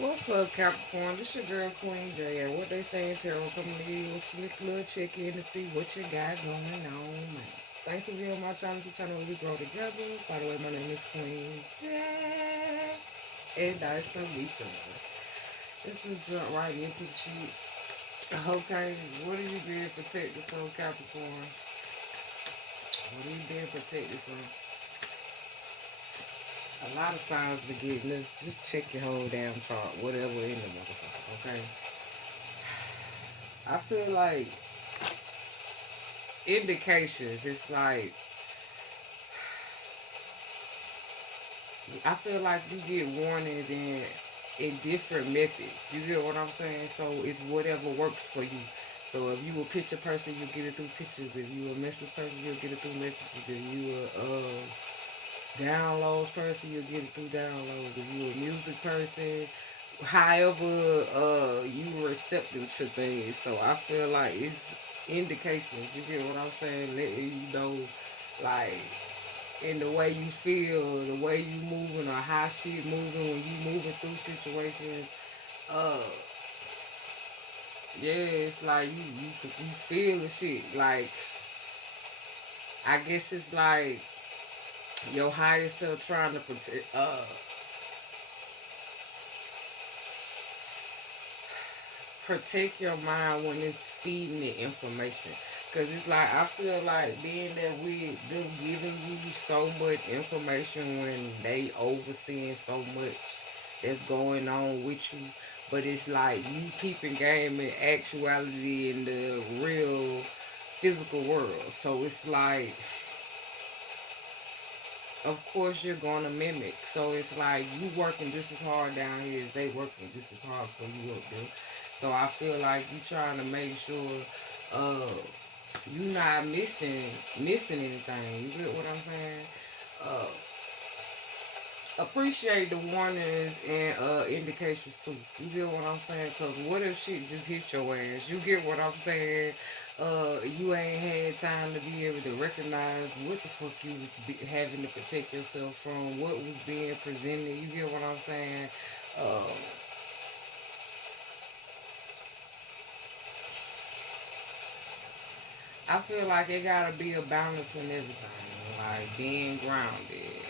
What's up, Capricorn? This your girl Queen J. And what they saying, Tarot coming to you with a little check in to see what you got going on, man. Thanks for being on my channel. It's a channel where we grow together. By the way, my name is Queen J. And nice to meet you. This is right into the sheet. Okay, what are you being protected from, Capricorn? What are you being protected from? A lot of signs for forgiveness. Just check your whole damn chart, whatever in the motherfucker, okay? I feel like indications, it's like, I feel like you get warnings in different methods. You get what I'm saying? So it's whatever works for you. So if you a picture person, you get it through pictures. If you a message person, you'll get it through messages. If you a downloads person, you'll get it through downloads. If you a music person, however you receptive to things. So I feel like it's indications. You get what I'm saying? Letting you know, like, in the way you feel, the way you moving, or how shit moving when you moving through situations. Uh, yeah, it's like you feel the shit. Like, I guess it's like your higher self trying to protect your mind when it's feeding the information. Cause it's like I feel like being that we them giving you so much information when they overseeing so much that's going on with you. But it's like you keeping game in actuality in the real physical world. So it's like of course you're gonna mimic. So it's like you working just as hard down here as they working just as hard for you up there. So I feel like you trying to make sure uh you not missing anything. You get what I'm saying? Uh appreciate the warnings and indications too. You get what I'm saying? Cause what if shit just hit your ass? You get what I'm saying? You ain't had time to be able to recognize what the fuck you was having to protect yourself from, what was being presented. You get what I'm saying? Um, I feel like it gotta be a balance in everything, like being grounded,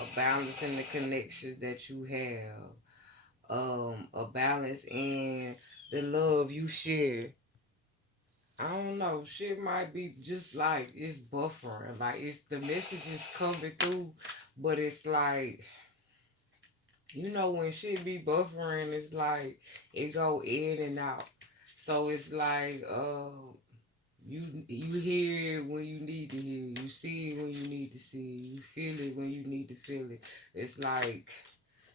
a balance in the connections that you have, a balance in the love you share. I don't know. Shit might be just like it's buffering. Like it's the messages coming through, but it's like when shit be buffering, it's like it go in and out. So it's like you hear it when you need to hear it. You see it when you need to see it. You feel it when you need to feel it. It's like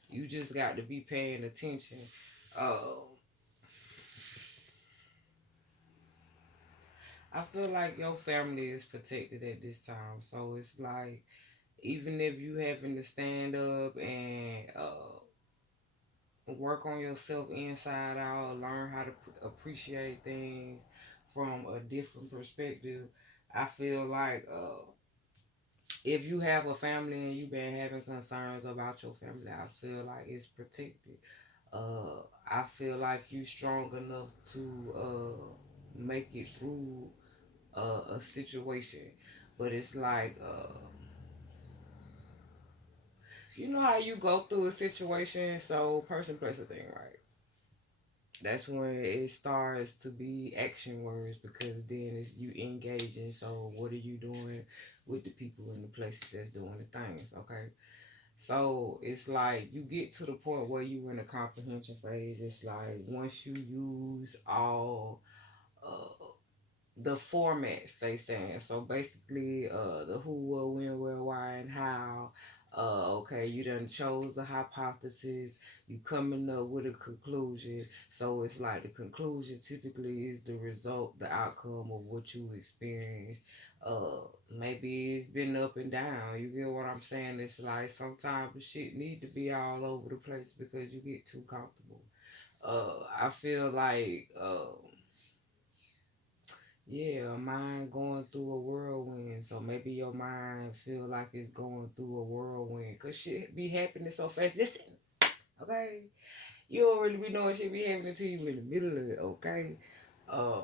you just got to be paying attention. Uh, I feel like your family is protected at this time. So it's like even if you having to stand up and work on yourself inside out, learn how to appreciate things from a different perspective. I feel like if you have a family and you've been having concerns about your family, I feel like it's protected. I feel like you strong enough to make it through a situation, but it's like you know how you go through a situation, so person, place, a thing, right? That's when it starts to be action words because then it's you engaging. So what are you doing with the people and the places that's doing the things? Okay. So it's like you get to the point where you in the comprehension phase. It's like once you use all uh, the formats they saying. So basically, the who, what, when, where, why, and how. Okay, you done chose the hypothesis. You coming up with a conclusion. So it's like the conclusion typically is the result, the outcome of what you experienced. Maybe it's been up and down. You get what I'm saying? It's like sometimes the shit need to be all over the place because you get too comfortable. I feel like yeah, a mind going through a whirlwind. So maybe your mind feel like it's going through a whirlwind. Cause shit be happening so fast. Listen, okay? You don't really be knowing shit be happening to you in the middle of it, okay? Uh,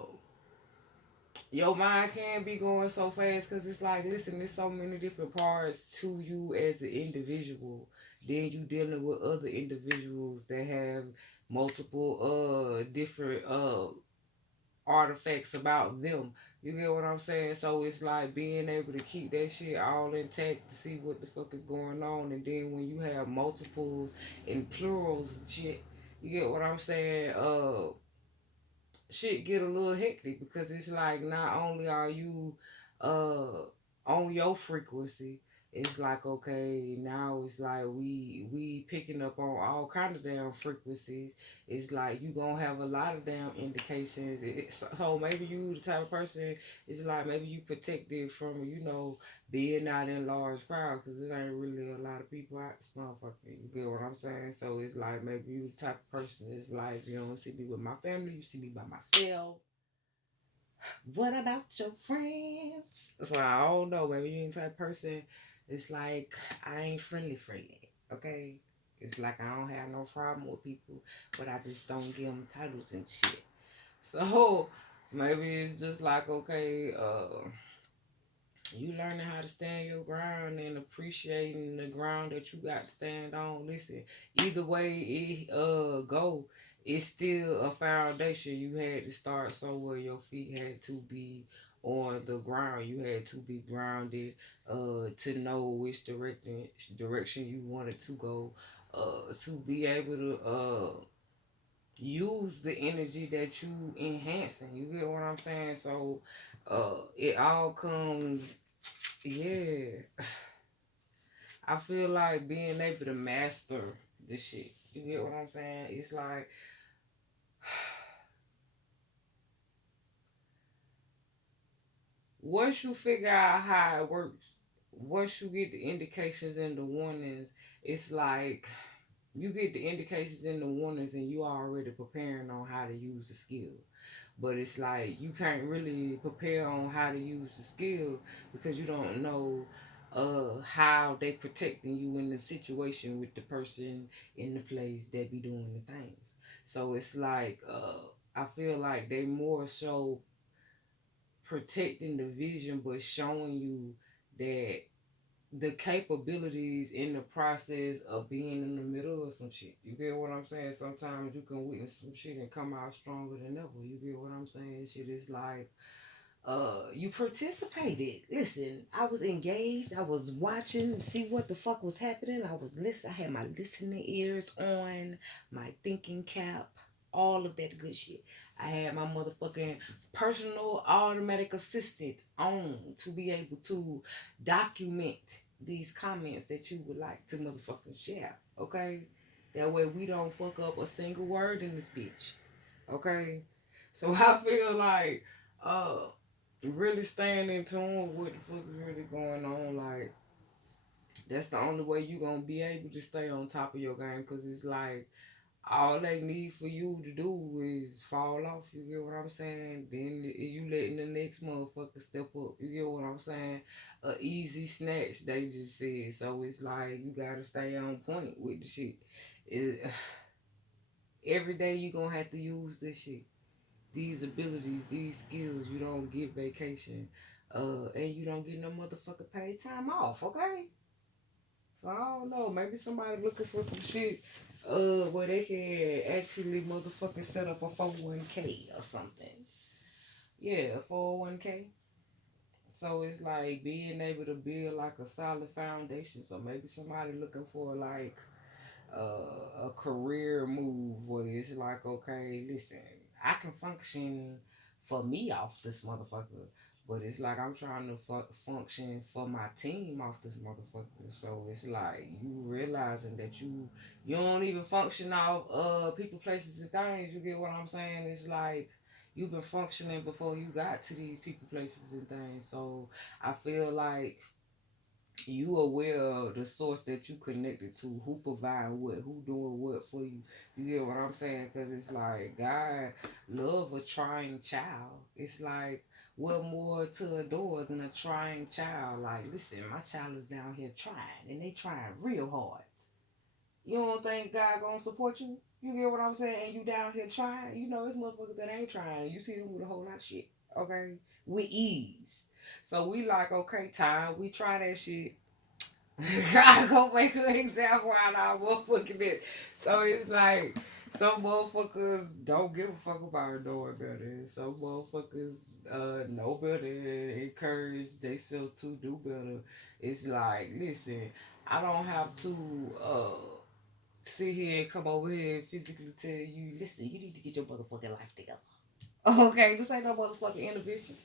your mind can be going so fast because it's like, listen, there's so many different parts to you as an individual. Then you dealing with other individuals that have multiple different artifacts about them. You get what I'm saying? So it's like being able to keep that shit all intact to see what the fuck is going on. And then when you have multiples and plurals and shit, you get what I'm saying? Shit get a little hectic because it's like not only are you uh on your frequency, it's like okay, now it's like we picking up on all kind of damn frequencies. It's like you gonna have a lot of damn indications. So maybe you the type of person, it's like maybe you protected from being out in large crowds because it ain't really a lot of people out this motherfucker. You get what I'm saying? So it's like maybe you the type of person that's like, you don't see me with my family, you see me by myself. What about your friends? So I don't know. Maybe you ain't the type of person. It's like I ain't friendly. Okay. It's like I don't have no problem with people, but I just don't give them titles and shit. So maybe it's just like okay, you learning how to stand your ground and appreciating the ground that you got to stand on. Listen, either way it go, it's still a foundation. You had to start somewhere. Your feet had to be on the ground. You had to be grounded to know which direction you wanted to go. To be able to use the energy that you enhancing. You get what I'm saying? So it all comes, yeah. I feel like being able to master this shit. You get what I'm saying? It's like once you figure out how it works, once you get the indications and the warnings, it's like you get the indications and the warnings and you already preparing on how to use the skill. But it's like you can't really prepare on how to use the skill because you don't know how they protecting you in the situation with the person in the place that be doing the things. So it's like I feel like they more so protecting the vision but showing you that the capabilities in the process of being in the middle of some shit. You get what I'm saying? Sometimes you can witness some shit and come out stronger than ever. You get what I'm saying? Shit is like you participated. Listen, I was engaged. I was watching to see what the fuck was happening. I was listening. I had my listening ears on, my thinking cap, all of that good shit. I had my motherfucking personal automatic assistant on to be able to document these comments that you would like to motherfucking share. Okay, that way we don't fuck up a single word in this bitch. Okay, so I feel like uh really staying in tune with what the fuck is really going on. Like that's the only way you gonna be able to stay on top of your game. Cause it's like all they need for you to do is fall off. You get what I'm saying? Then you letting the next motherfucker step up. You get what I'm saying? A easy snatch. They just said. So it's like you gotta stay on point with the shit. It, every day you gonna have to use this shit, these abilities, these skills. You don't get vacation, and you don't get no motherfucking paid time off. Okay, so I don't know. Maybe somebody looking for some shit, where they can actually motherfucking set up a 401k or something. Yeah, a 401k. So it's like being able to build like a solid foundation. So maybe somebody looking for like a career move where it's like, okay, listen, I can function for me off this motherfucker, but it's like I'm trying to function for my team off this motherfucker. So it's like you realizing that you don't even function off people, places, and things. You get what I'm saying? It's like you've been functioning before you got to these people, places, and things. So I feel like you aware of the source that you connected to, who provide what, who doing what for you. You get what I'm saying? Because it's like God love a trying child. It's like what more to adore than a trying child? Like, listen, my child is down here trying, and they trying real hard. You don't think God gonna support you? You get what I'm saying? And you down here trying. You know, it's motherfuckers that ain't trying. You see them with a whole lot of shit. Okay? With ease. So we like, okay, time. We try that shit. I go make an example out of our motherfucking bitch. So it's like some motherfuckers don't give a fuck about knowing better. Some motherfuckers know better and encourage themselves to do better. It's like, listen, I don't have to sit here and come over here and physically tell you, listen, you need to get your motherfucking life together. Okay, this ain't no motherfucking intervention.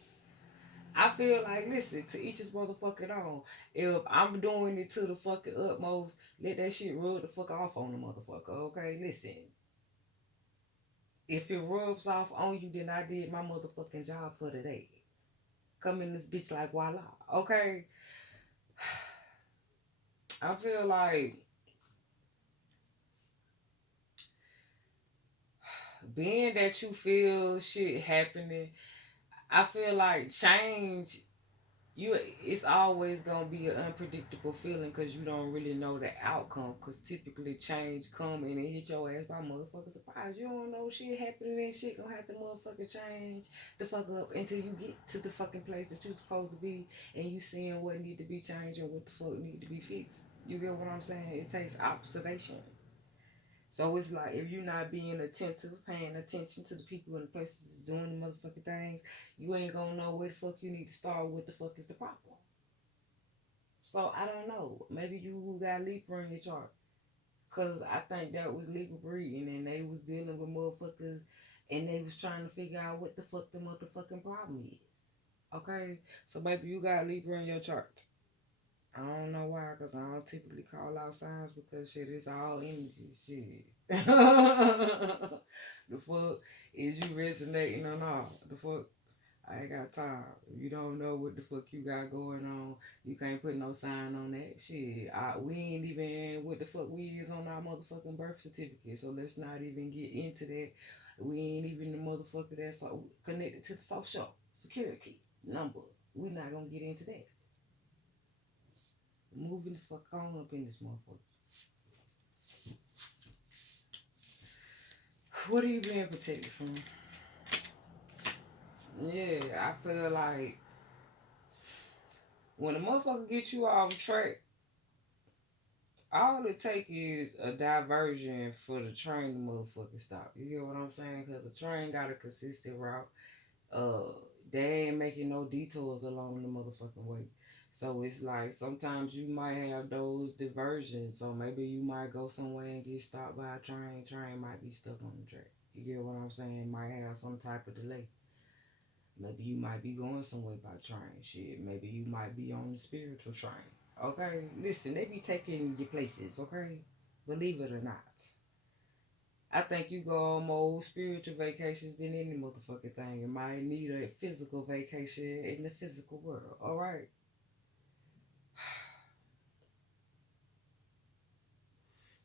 I feel like, listen, to each his motherfucking own. If I'm doing it to the fucking utmost, let that shit rub the fuck off on the motherfucker, okay? Listen, if it rubs off on you, then I did my motherfucking job for the day. Come in this bitch like voila, okay? I feel like being that you feel shit happening, I feel like change you it's always gonna be an unpredictable feeling because you don't really know the outcome. Because typically change come and it hit your ass by motherfucking surprise. You don't know shit happening and shit gonna have to motherfucking change the fuck up until you get to the fucking place that you supposed to be and you seeing what need to be changed or what the fuck need to be fixed. You get what I'm saying? It takes observation. So it's like if you're not being attentive, paying attention to the people and the places that's doing the motherfucking things, you ain't gonna know where the fuck you need to start. What the fuck is the problem? So I don't know. Maybe you got Libra in your chart, cause I think that was Libra breeding, and they was dealing with motherfuckers, and they was trying to figure out what the fuck the motherfucking problem is. Okay, so maybe you got Libra in your chart. I don't know why, because I don't typically call out signs because shit, it's all energy shit. The fuck is you resonating or not? The fuck I ain't got time. If you don't know what the fuck you got going on, you can't put no sign on that shit. We ain't even what the fuck we is on our motherfucking birth certificate, so let's not even get into that. We ain't even the motherfucker that's connected to the social security number. We not gonna get into that. Moving the fuck on up in this motherfucker. What are you being protected from? Yeah, I feel like when a motherfucker gets you off track, all it take is a diversion for the train to motherfucking stop. You get what I'm saying? Because the train got a consistent route. Uh, they ain't making no detours along the motherfucking way. So it's like sometimes you might have those diversions. So maybe you might go somewhere and get stopped by a train. Train might be stuck on the track. You get what I'm saying? Might have some type of delay. Maybe you might be going somewhere by train. Shit. Maybe you might be on the spiritual train. Okay? Listen, they be taking you places, okay? Believe it or not. I think you go on more spiritual vacations than any motherfucking thing. You might need a physical vacation in the physical world. Alright?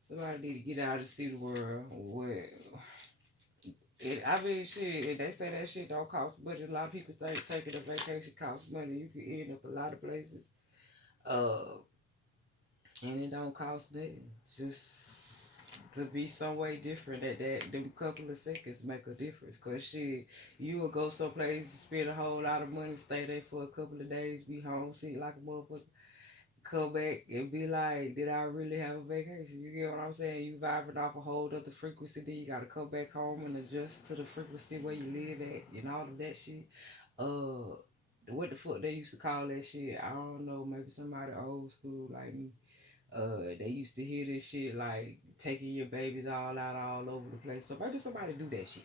Somebody need to get out and see the world. Well, I mean, shit, they say that shit don't cost money. A lot of people think taking a vacation costs money. You can end up a lot of places. Uh, and it don't cost nothing. Just to be some way different at that them couple of seconds make a difference. Cause shit, you will go someplace, spend a whole lot of money, stay there for a couple of days, be home, sit like a motherfucker, come back and be like, did I really have a vacation? You get what I'm saying? You vibing off a whole other frequency, then you gotta come back home and adjust to the frequency where you live at and all of that shit. Uh what the fuck they used to call that shit? I don't know, maybe somebody old school like me. They used to hear this shit like taking your babies all out all over the place. So maybe somebody do that shit.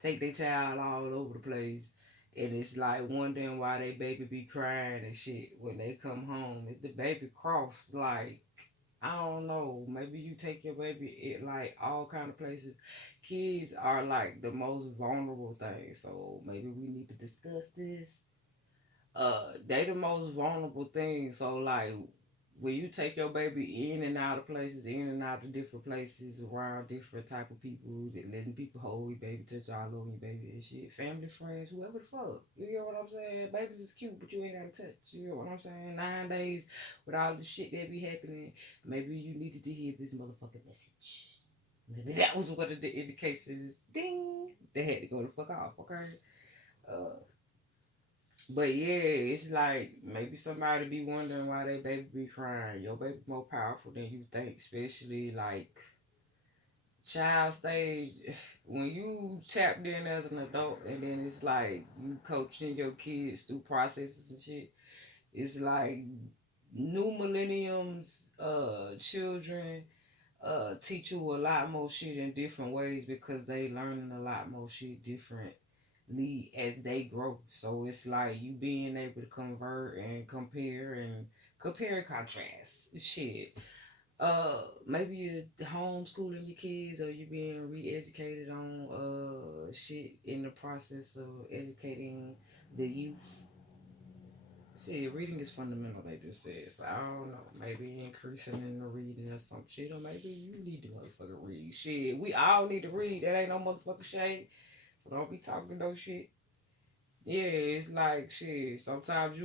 Take their child all over the place. And it's like wondering why they baby be crying and shit when they come home. If the baby cross, like, I don't know, maybe you take your baby it like all kind of places. Kids are like the most vulnerable thing. So maybe we need to discuss this. They the most vulnerable thing. So like when you take your baby in and out of places, in and out of different places, around different type of people, that letting people hold your baby, touch all over your baby and shit, family, friends, whoever the fuck. You get what I'm saying? Babies is cute, but you ain't gotta touch. You get what I'm saying? 9 days with all the shit that be happening, maybe you needed to hear this motherfucking message. Maybe that was one of the indications. Ding! They had to go the fuck off. Okay. Uh, but yeah, it's like maybe somebody be wondering why they baby be crying. Your baby more powerful than you think, especially like child stage. When you tapped in as an adult, and then it's like you coaching your kids through processes and shit. It's like new millenniums, children, teach you a lot more shit in different ways because they learning a lot more shit differently as they grow. So it's like you being able to convert and compare and contrast shit. Maybe you're homeschooling your kids or you being re-educated on shit in the process of educating the youth. See, reading is fundamental, they just said. So I don't know. Maybe increasing in the reading or some shit, or maybe you need to motherfucker read. Shit, we all need to read. That ain't no motherfucker shade. So don't be talking no shit. Yeah, it's like shit. Sometimes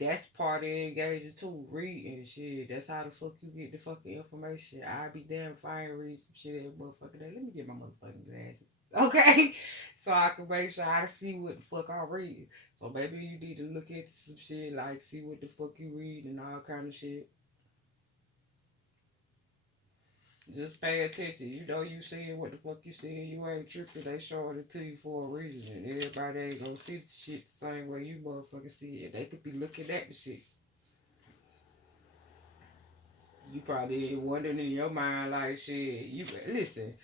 that's part of engaging too. Reading shit. That's how the fuck you get the fucking information. I be damn if I ain't read some shit every motherfucking day. Let me get my motherfucking glasses. Okay? So I can make sure I see what the fuck I read. So maybe you need to look into some shit, like see what the fuck you read and all kind of shit. Just pay attention. You know you seeing what the fuck you seeing. You ain't tripping. They showing it to you for a reason. And everybody ain't gonna see the shit the same way you motherfuckers see it. They could be looking at the shit. You probably wondering in your mind like shit. You listen.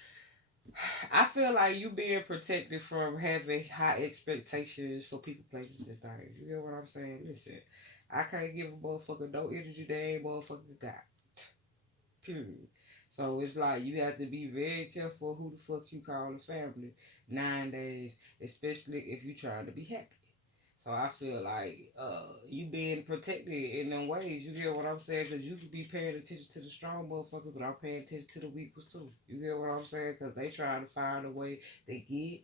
I feel like you being protected from having high expectations for people, places, and things. You know what I'm saying? Listen, I can't give a motherfucker no energy they ain't motherfucker got. Period. So it's like you have to be very careful who the fuck you call a family 9 days, especially if you trying to be happy. So I feel like you being protected in them ways. You get what I'm saying? Because you could be paying attention to the strong motherfuckers without paying attention to the weak ones too. You get what I'm saying? Because they trying to find a way to big,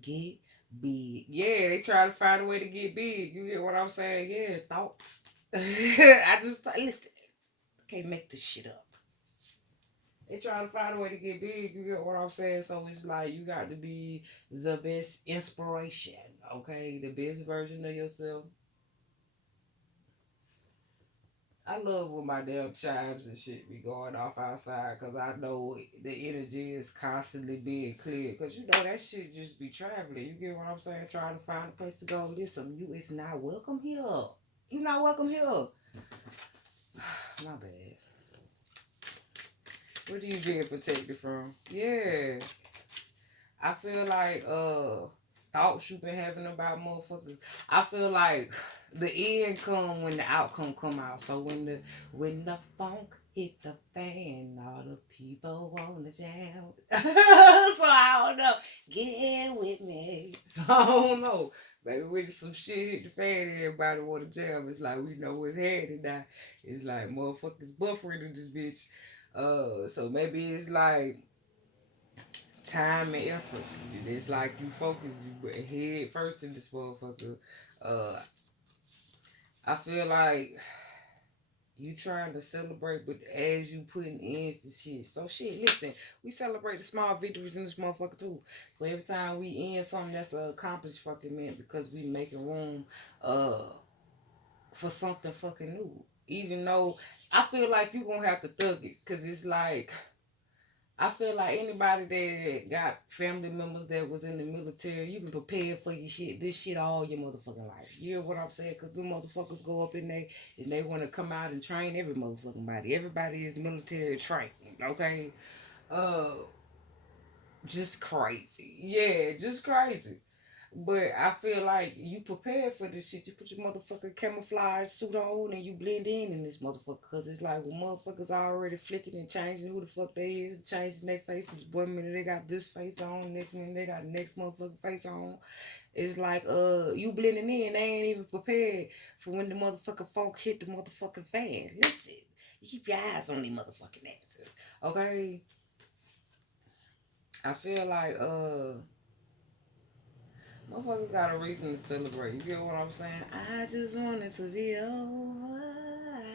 get big. Yeah, they trying to find a way to get big. You get what I'm saying? Yeah, thoughts. I just listen. I can't make this shit up. They trying to find a way to get big. You get what I'm saying? So it's like you got to be the best inspiration, okay? The best version of yourself. I love when my damn chimes and shit be going off outside because I know the energy is constantly being cleared. Because you know that shit just be traveling. You get what I'm saying? Trying to find a place to go. Listen, you is not welcome here. You not welcome here. My bad. What are you being protected from? Yeah. I feel like thoughts you been having about motherfuckers. I feel like the end come when the outcome come out. So when the funk hit the fan, all the people wanna jam. So I don't know. Get with me. So I don't know. Maybe when some shit hit the fan, everybody wanna jam. It's like we know what's headed now. It's like motherfuckers buffering in this bitch. So maybe it's like time and effort. It's like you focus, you head first in this motherfucker. Uh, I feel like you trying to celebrate, but as you putting ends to shit. So shit, listen, we celebrate the small victories in this motherfucker too. So every time we end something that's an accomplished fucking man because we making room uh for something fucking new. Even though I feel like you gonna have to thug it, cause it's like I feel like anybody that got family members that was in the military, you been prepared for your shit, this shit all your motherfucking life. You know what I'm saying? Because the motherfuckers go up in there and they want to come out and train every motherfucking body. Everybody is military trained, okay? Uh, just crazy. Yeah, just crazy. But I feel like you prepared for this shit. You put your motherfucking camouflage suit on and you blend in this motherfucker. Cause it's like when motherfuckers already flicking and changing who the fuck they is, changing their faces. One minute they got this face on, next minute they got the next motherfucking face on. It's like you blending in. They ain't even prepared for when the motherfucking folk hit the motherfucking fan. Listen, you keep your eyes on these motherfucking asses. Okay? I feel like motherfuckers got a reason to celebrate. You get what I'm saying? I just want it to be over.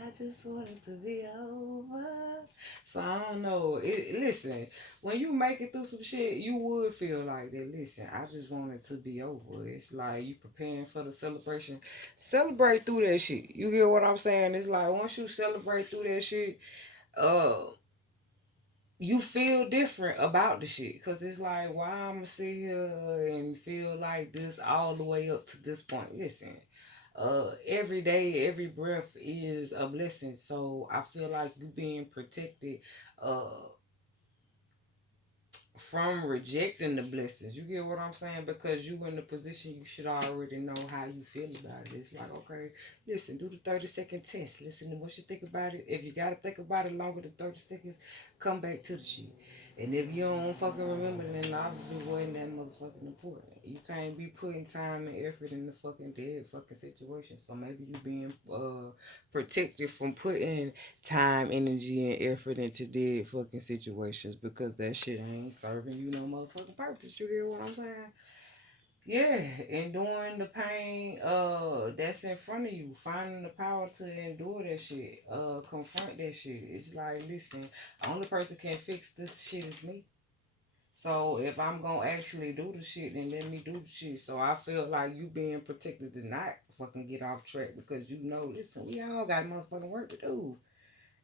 I just want it to be over. So I don't know. Listen, when you make it through some shit, you would feel like that. Listen, I just want it to be over. It's like you preparing for the celebration. Celebrate through that shit. You get what I'm saying? It's like once you celebrate through that shit, uh, you feel different about the shit because it's like why I'ma sit here and feel like this all the way up to this point. Listen, every day, every breath is a blessing. So I feel like you being protected uh from rejecting the blessings. You get what I'm saying? Because you in the position you should already know how you feel about it. It's like, okay, listen, do the 30-second test. Listen to what you think about it. If you gotta think about it longer than 30 seconds, come back to the shit. And if you don't fucking remember, then obviously it wasn't that motherfucking important. You can't be putting time and effort in the fucking dead fucking situation. So maybe you being protected from putting time, energy, and effort into dead fucking situations because that shit ain't serving you no motherfucking purpose. You get what I'm saying? Yeah, enduring the pain that's in front of you, finding the power to endure that shit, confront that shit. It's like, listen, the only person can fix this shit is me. So if I'm gonna actually do the shit, then let me do the shit. So I feel like you being protected to not fucking get off track because you know, listen, we all got motherfucking work to do.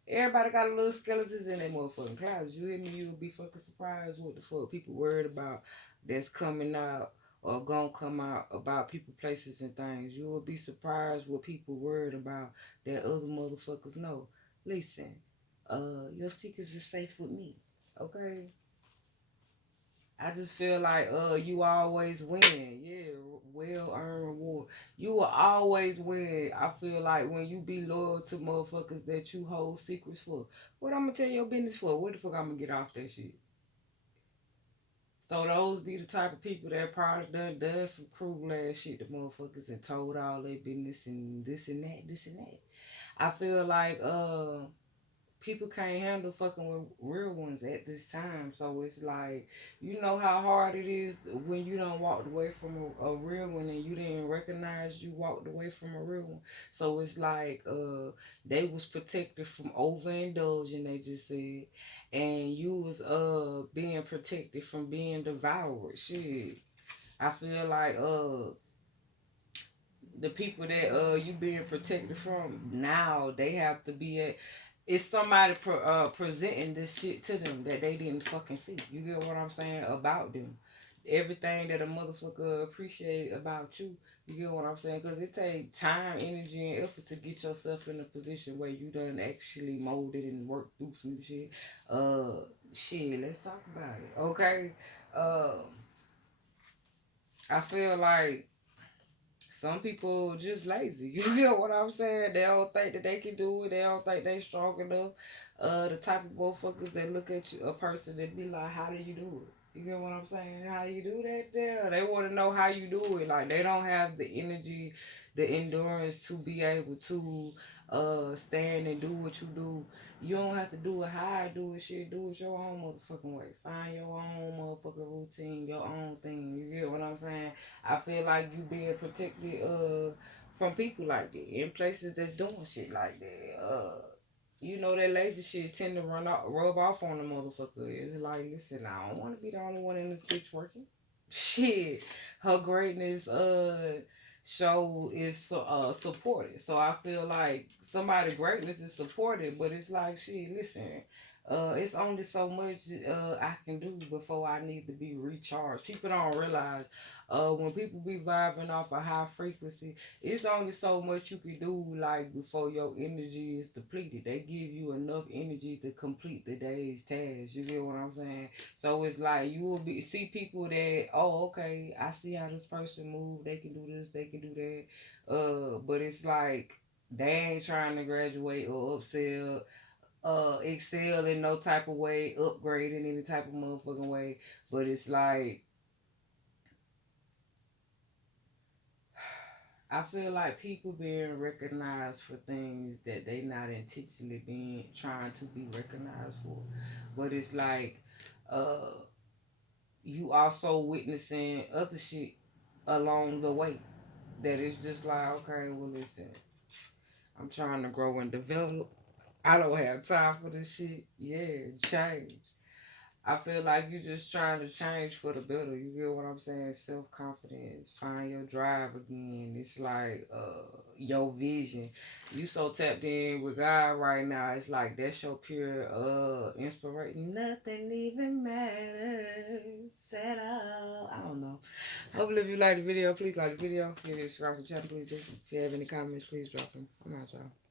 Everybody got a little skeletons in their motherfucking closets. You hear me? You'll be fucking surprised what the fuck people worried about that's coming out or gonna come out about people, places, and things. You will be surprised what people worried about that other motherfuckers know. Listen, your secrets is safe with me. Okay? I just feel like you always win. Yeah, well earned reward. You will always win. I feel like when you be loyal to motherfuckers that you hold secrets for. What I'm gonna tell your business for? What the fuck I'm gonna get off that shit? So those be the type of people that probably done some cruel ass shit to motherfuckers and told all their business and this and that, this and that. I feel like people can't handle fucking with real ones at this time. So it's like, you know how hard it is when you done walked away from a real one and you didn't recognize you walked away from a real one. So it's like they was protected from overindulging, they just said. And you was being protected from being devoured. Shit. I feel like the people that you being protected from now they have to be at it's somebody presenting this shit to them that they didn't fucking see. You get what I'm saying about them? Everything that a motherfucker appreciate about you. You get what I'm saying? Because it takes time, energy, and effort to get yourself in a position where you done actually molded and worked through some shit. Shit, let's talk about it. Okay. I feel like some people just lazy. You get what I'm saying? They don't think that they can do it. They don't think they strong enough. The type of motherfuckers that look at you, a person that be like, "How do you do it?" You get what I'm saying? How you do that there? They want to know how you do it. Like they don't have the energy, the endurance to be able to stand and do what you do. You don't have to do it how I do it. Shit, do it your own motherfucking way. Find your own motherfucking routine, your own thing. You get what I'm saying? I feel like you being protected from people like that in places that's doing shit like that. You know that lazy shit tend to rub off on the motherfucker. It's like, listen, I don't want to be the only one in this bitch working. Shit, her greatness show is supported. So I feel like somebody greatness is supported, but it's like, shit, listen. It's only so much I can do before I need to be recharged. People don't realize when people be vibing off a high frequency, it's only so much you can do like before your energy is depleted. They give you enough energy to complete the day's task. You get what I'm saying? So it's like you will be see people that, oh, okay, I see how this person move. They can do this, they can do that. But it's like they ain't trying to graduate or upsell excel in no type of way, upgrade in any type of motherfucking way. But it's like I feel like people being recognized for things that they not intentionally being trying to be recognized for. But it's like uh you also witnessing other shit along the way. That is just like, okay, well listen, I'm trying to grow and develop. I don't have time for this shit. Yeah, change. I feel like you just trying to change for the better. You get what I'm saying? Self confidence, find your drive again. It's like your vision. You so tapped in with God right now. It's like that's your pure inspiration. Nothing even matters at all. I don't know. Hopefully, if you like the video, please like the video. If you subscribe to the channel, please do. If you have any comments, please drop them. I'm out, y'all.